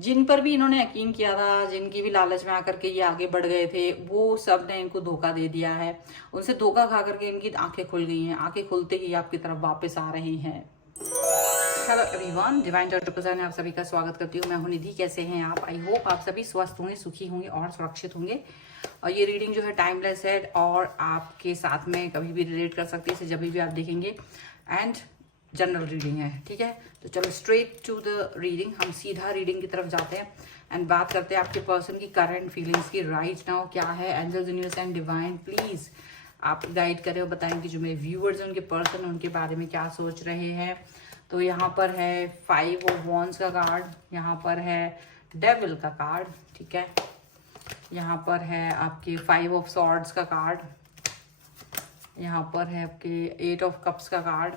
जिन पर भी इन्होंने यकीन किया था, जिनकी भी लालच में आकर के ये आगे बढ़ गए थे, वो सब ने इनको धोखा दे दिया है। उनसे धोखा खा करके इनकी आंखें खुल गई हैं। आंखें खुलते ही आपकी तरफ वापस आ रहे हैं। हेलो एवरीवन, डिवाइन जॉय में आप सभी का स्वागत करती हूँ। मैं हूँ निधि। कैसे हैं आप? आई होप आप सभी स्वस्थ होंगे, सुखी होंगे और सुरक्षित होंगे। और ये रीडिंग जो है टाइमलेस है और आपके साथ में कभी भी रिलेट कर सकती है, इसे जब भी आप देखेंगे। एंड जनरल रीडिंग है, ठीक है। तो चलो स्ट्रेट टू द रीडिंग, हम सीधा रीडिंग की तरफ जाते हैं एंड बात करते हैं आपके पर्सन की करंट फीलिंग्स की राइट नाउ क्या है। Angels, universe and divine please आप गाइड करें और बताएं कि जो मेरे व्यूअर्स हैं, उनके पर्सन, उनके बारे में क्या सोच रहे हैं। तो यहाँ पर है 5 ऑफ वॉन्ड्स का कार्ड, यहाँ पर है डेविल का कार्ड, ठीक है। यहाँ पर है आपके 5 ऑफ सॉर्ड्स का कार्ड, यहाँ पर है आपके 8 ऑफ कप्स का कार्ड,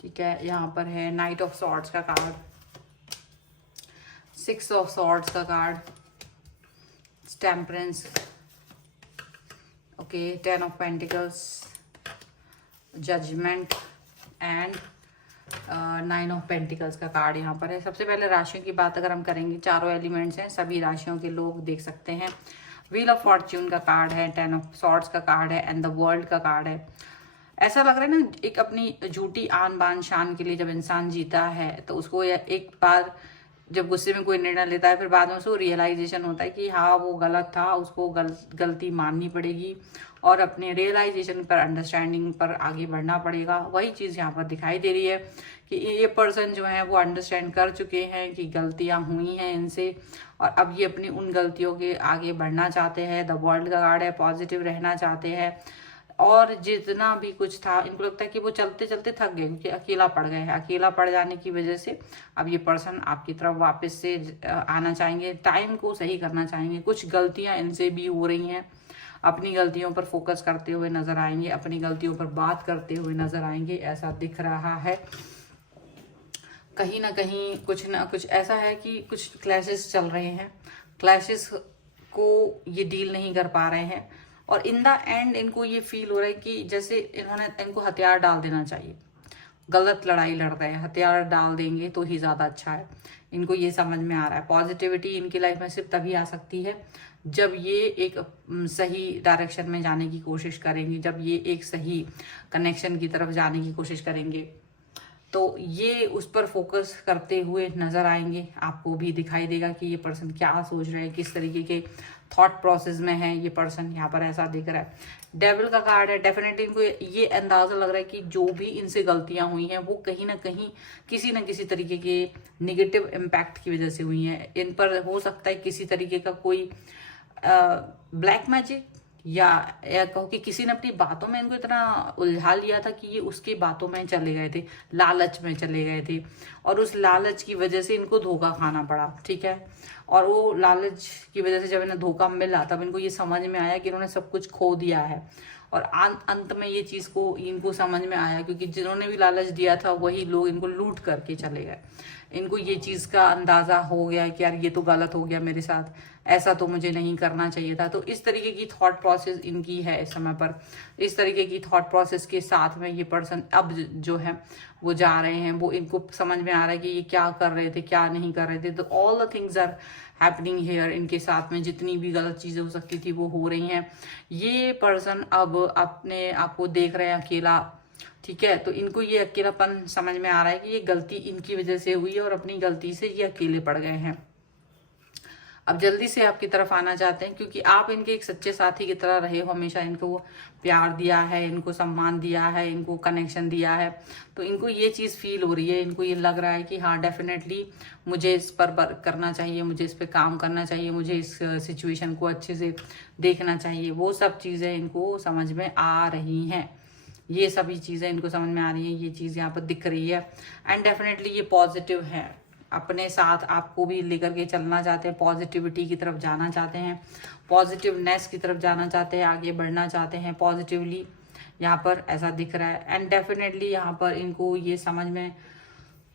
ठीक है। यहाँ पर है नाइट ऑफ सॉर्ड्स का कार्ड, 6 ऑफ सॉर्ड्स का card, temperance, okay, 10 of pentacles, judgement and 9 of pentacles का कार्ड यहाँ पर है। सबसे पहले राशियों की बात अगर हम करेंगे, चारों एलिमेंट्स हैं, सभी राशियों के लोग देख सकते हैं। व्हील ऑफ फॉर्च्यून का कार्ड है, 10 ऑफ सॉर्ड्स का कार्ड है एंड द वर्ल्ड का कार्ड है। ऐसा लग रहा है ना, एक अपनी झूठी आन बान शान के लिए जब इंसान जीता है तो उसको एक बार जब गुस्से में कोई निर्णय लेता है, फिर बाद में उसको रियलाइजेशन होता है कि हाँ वो गलत था, उसको गलती माननी पड़ेगी और अपने रियलाइजेशन पर, अंडरस्टैंडिंग पर आगे बढ़ना पड़ेगा। वही चीज़ यहाँ पर दिखाई दे रही है कि ये पर्सन जो है वो अंडरस्टैंड कर चुके हैं कि गलतियाँ हुई हैं इनसे और अब ये अपनी उन गलतियों के आगे बढ़ना चाहते हैं। द वर्ल्ड का कार्ड है, पॉजिटिव रहना चाहते हैं और जितना भी कुछ था, इनको लगता है कि वो चलते चलते थक गए क्योंकि अकेला पड़ गए हैं। अकेला पड़ जाने की वजह से अब ये पर्सन आपकी तरफ वापस से आना चाहेंगे, टाइम को सही करना चाहेंगे। कुछ गलतियां इनसे भी हो रही हैं, अपनी गलतियों पर फोकस करते हुए नजर आएंगे, अपनी गलतियों पर बात करते हुए नजर आएंगे, ऐसा दिख रहा है। कहीं ना कहीं कुछ ना कुछ ऐसा है कि कुछ क्लैशेस चल रहे हैं, क्लैशेस को ये डील नहीं कर पा रहे हैं और इन द एंड इनको ये फील हो रहा है कि जैसे इनको हथियार डाल देना चाहिए। गलत लड़ाई लड़ रहे हैं, हथियार डाल देंगे तो ही ज़्यादा अच्छा है। इनको ये समझ में आ रहा है। पॉजिटिविटी इनकी लाइफ में सिर्फ तभी आ सकती है जब ये एक सही डायरेक्शन में जाने की कोशिश करेंगे, जब ये एक सही कनेक्शन की तरफ जाने की कोशिश करेंगे तो ये उस पर फोकस करते हुए नजर आएंगे। आपको भी दिखाई देगा कि ये पर्सन क्या सोच रहे हैं, किस तरीके के थॉट प्रोसेस में है ये पर्सन, यहाँ पर ऐसा दिख रहा है। डेविल का कार्ड है, डेफिनेटली इनको ये अंदाजा लग रहा है कि जो भी इनसे गलतियां हुई हैं वो कहीं ना कहीं किसी न किसी तरीके के निगेटिव इम्पैक्ट की वजह से हुई हैं। इन पर हो सकता है किसी तरीके का कोई ब्लैक मैजिक या कहो कि किसी ने अपनी बातों में इनको इतना उलझा लिया था कि ये उसकी बातों में चले गए थे, लालच में चले गए थे और उस लालच की वजह से इनको धोखा खाना पड़ा, ठीक है। और वो लालच की वजह से जब इन्हें धोखा मिला तब इनको ये समझ में आया कि इन्होंने सब कुछ खो दिया है और अंत में ये चीज़ को इनको समझ में आया क्योंकि जिन्होंने भी लालच दिया था वही लोग इनको लूट करके चले गए। इनको ये चीज़ का अंदाज़ा हो गया कि यार ये तो गलत हो गया मेरे साथ, ऐसा तो मुझे नहीं करना चाहिए था। तो इस तरीके की थॉट प्रोसेस इनकी है इस समय पर। इस तरीके की थॉट प्रोसेस के साथ में ये पर्सन अब जो है वो जा रहे हैं, वो इनको समझ में आ रहा है कि ये क्या कर रहे थे, क्या नहीं कर रहे थे। तो all the things are happening here. इनके साथ में जितनी भी गलत चीज़ें हो सकती थी वो हो रही हैं। ये पर्सन अब अपने आप को देख रहे हैं अकेला, ठीक है। तो इनको ये अकेलापन समझ में आ रहा है कि ये गलती इनकी वजह से हुई है और अपनी गलती से ये अकेले पड़ गए हैं। अब जल्दी से आपकी तरफ आना चाहते हैं क्योंकि आप इनके एक सच्चे साथी की तरह रहे हो, हमेशा इनको वो प्यार दिया है, इनको सम्मान दिया है, इनको कनेक्शन दिया है। तो इनको ये चीज़ फील हो रही है, इनको ये लग रहा है कि हाँ डेफिनेटली मुझे इस पर वर्क करना चाहिए, मुझे इस पर काम करना चाहिए, मुझे इस सिचुएशन को अच्छे से देखना चाहिए। वो सब चीज़ें इनको समझ में आ रही हैं, ये सभी चीज़ें इनको समझ में आ रही हैं, ये चीज़ यहाँ पर दिख रही है एंड डेफिनेटली ये पॉजिटिव है। अपने साथ आपको भी लेकर के चलना चाहते हैं, पॉजिटिविटी की तरफ जाना चाहते हैं, पॉजिटिवनेस की तरफ जाना चाहते हैं, आगे बढ़ना चाहते हैं पॉजिटिवली, यहाँ पर ऐसा दिख रहा है। एंड डेफिनेटली यहाँ पर इनको ये समझ में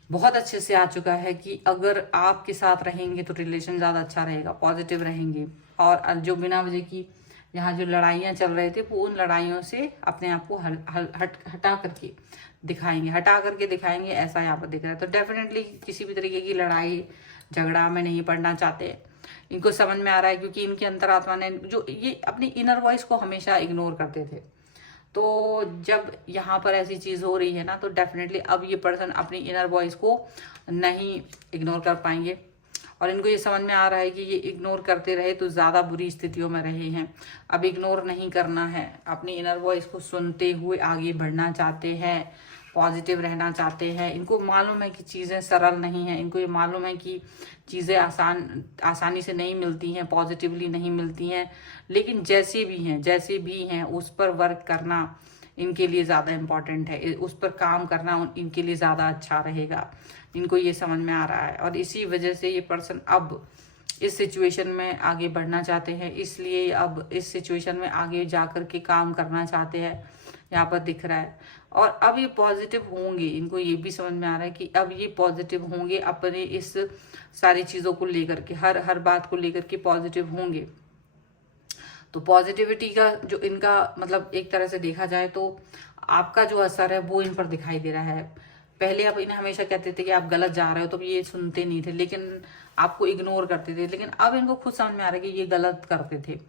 बहुत अच्छे से आ चुका है कि अगर आपके साथ रहेंगे तो रिलेशन ज़्यादा अच्छा रहेगा, पॉजिटिव रहेंगे और जो बिना वजह की यहाँ जो लड़ाइयाँ चल रहे थे वो उन लड़ाइयों से अपने आप को हटा करके दिखाएंगे, ऐसा यहाँ पर दिख रहा है। तो डेफिनेटली किसी भी तरीके की लड़ाई झगड़ा में नहीं पड़ना चाहते। इनको समझ में आ रहा है क्योंकि इनकी अंतरात्मा ने जो ये अपनी इनर वॉइस को हमेशा इग्नोर करते थे, तो जब यहाँ पर ऐसी चीज हो रही है ना, तो डेफिनेटली अब ये पर्सन अपनी इनर वॉइस को नहीं इग्नोर कर पाएंगे। और इनको ये समझ में आ रहा है कि ये इग्नोर करते रहे तो ज़्यादा बुरी स्थितियों में रहे हैं। अब इग्नोर नहीं करना है, अपनी इनर वॉइस को सुनते हुए आगे बढ़ना चाहते हैं, पॉजिटिव रहना चाहते हैं। इनको मालूम है कि चीज़ें सरल नहीं हैं, इनको ये मालूम है कि चीज़ें आसानी से नहीं मिलती हैं, पॉजिटिवली नहीं मिलती हैं, लेकिन जैसे भी हैं उस पर वर्क करना इनके लिए ज़्यादा इम्पॉर्टेंट है, उस पर काम करना इनके लिए ज़्यादा अच्छा रहेगा। इनको ये समझ में आ रहा है और इसी वजह से ये पर्सन अब इस सिचुएशन में आगे बढ़ना चाहते हैं, इसलिए अब इस सिचुएशन में आगे जाकर के काम करना चाहते हैं, यहाँ पर दिख रहा है। और अब ये पॉजिटिव होंगे, इनको ये भी समझ में आ रहा है कि अब ये पॉजिटिव होंगे अपने इस सारी चीज़ों को लेकर के, हर बात को लेकर के पॉजिटिव होंगे। तो पॉजिटिविटी का जो इनका मतलब एक तरह से देखा जाए तो आपका जो असर है वो इन पर दिखाई दे रहा है। पहले आप इन्हें हमेशा कहते थे कि आप गलत जा रहे हो, तो ये सुनते नहीं थे, लेकिन आपको इग्नोर करते थे, लेकिन अब इनको खुद समझ में आ रहा है कि ये गलत करते थे।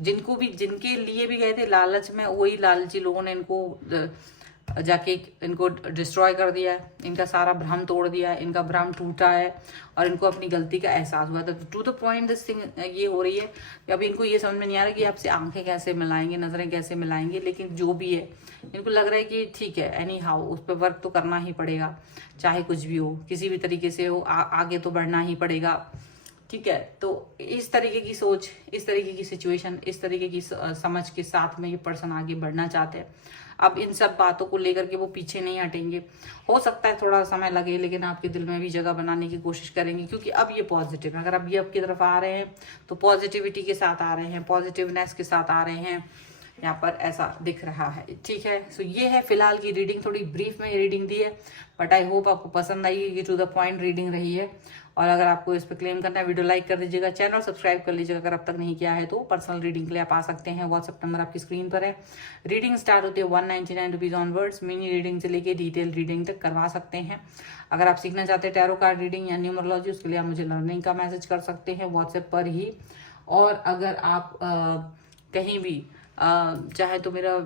जिनके लिए भी गए थे लालच में, वही लालची लोगों ने इनको जाके इनको डिस्ट्रॉय कर दिया है, इनका सारा भ्रम तोड़ दिया है, इनका भ्रम टूटा है और इनको अपनी गलती का एहसास हुआ था। To the point this thing ये हो रही है कि अभी इनको ये समझ में नहीं आ रहा कि आपसे आंखें कैसे मिलाएंगे, नजरें कैसे मिलाएंगे, लेकिन जो भी है इनको लग रहा है कि ठीक है, एनी हाउ उस पर वर्क तो करना ही पड़ेगा, चाहे कुछ भी हो, किसी भी तरीके से हो, आगे तो बढ़ना ही पड़ेगा। ठीक है, तो इस तरीके की सोच, इस तरीके की सिचुएशन, इस तरीके की समझ के साथ में ये पर्सन आगे बढ़ना चाहते हैं। अब इन सब बातों को लेकर के वो पीछे नहीं हटेंगे। हो सकता है थोड़ा समय लगे, लेकिन आपके दिल में भी जगह बनाने की कोशिश करेंगे, क्योंकि अब ये पॉजिटिव है। अगर अब ये आपकी तरफ आ रहे हैं तो पॉजिटिविटी के साथ आ रहे हैं, पॉजिटिवनेस के साथ आ रहे हैं, यहाँ पर ऐसा दिख रहा है। ठीक है, सो ये है फिलहाल की रीडिंग। थोड़ी ब्रीफ में रीडिंग दी है, बट आई होप आपको पसंद आई, ये टू द पॉइंट रीडिंग रही है। और अगर आपको इस पर क्लेम करना है, वीडियो लाइक कर दीजिएगा, चैनल सब्सक्राइब कर लीजिएगा अगर अब तक नहीं किया है तो। पर्सनल रीडिंग के लिए आप आ सकते हैं, व्हाट्सएप नंबर आपकी स्क्रीन पर है। रीडिंग स्टार्ट होती है 199 रुपीज ऑनवर्ड्स। मिनी रीडिंग से लेके डिटेल रीडिंग तक करवा सकते हैं। अगर आप सीखना चाहते हैं टैरो कार्ड रीडिंग या न्यूमरोलॉजी, उसके लिए आप मुझे लर्निंग का मैसेज कर सकते हैं व्हाट्सएप पर ही। और अगर आप कहीं भी चाहे तो मेरा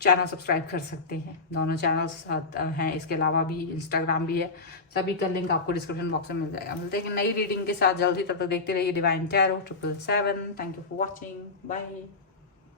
चैनल सब्सक्राइब कर सकते हैं, दोनों चैनल्स हैं, इसके अलावा भी इंस्टाग्राम भी है, सभी का लिंक आपको डिस्क्रिप्शन बॉक्स में मिल जाएगा। मिलते हैं नई रीडिंग के साथ जल्दी, तब तक देखते रहिए Divine Tarot 777। Thank you for watching, bye.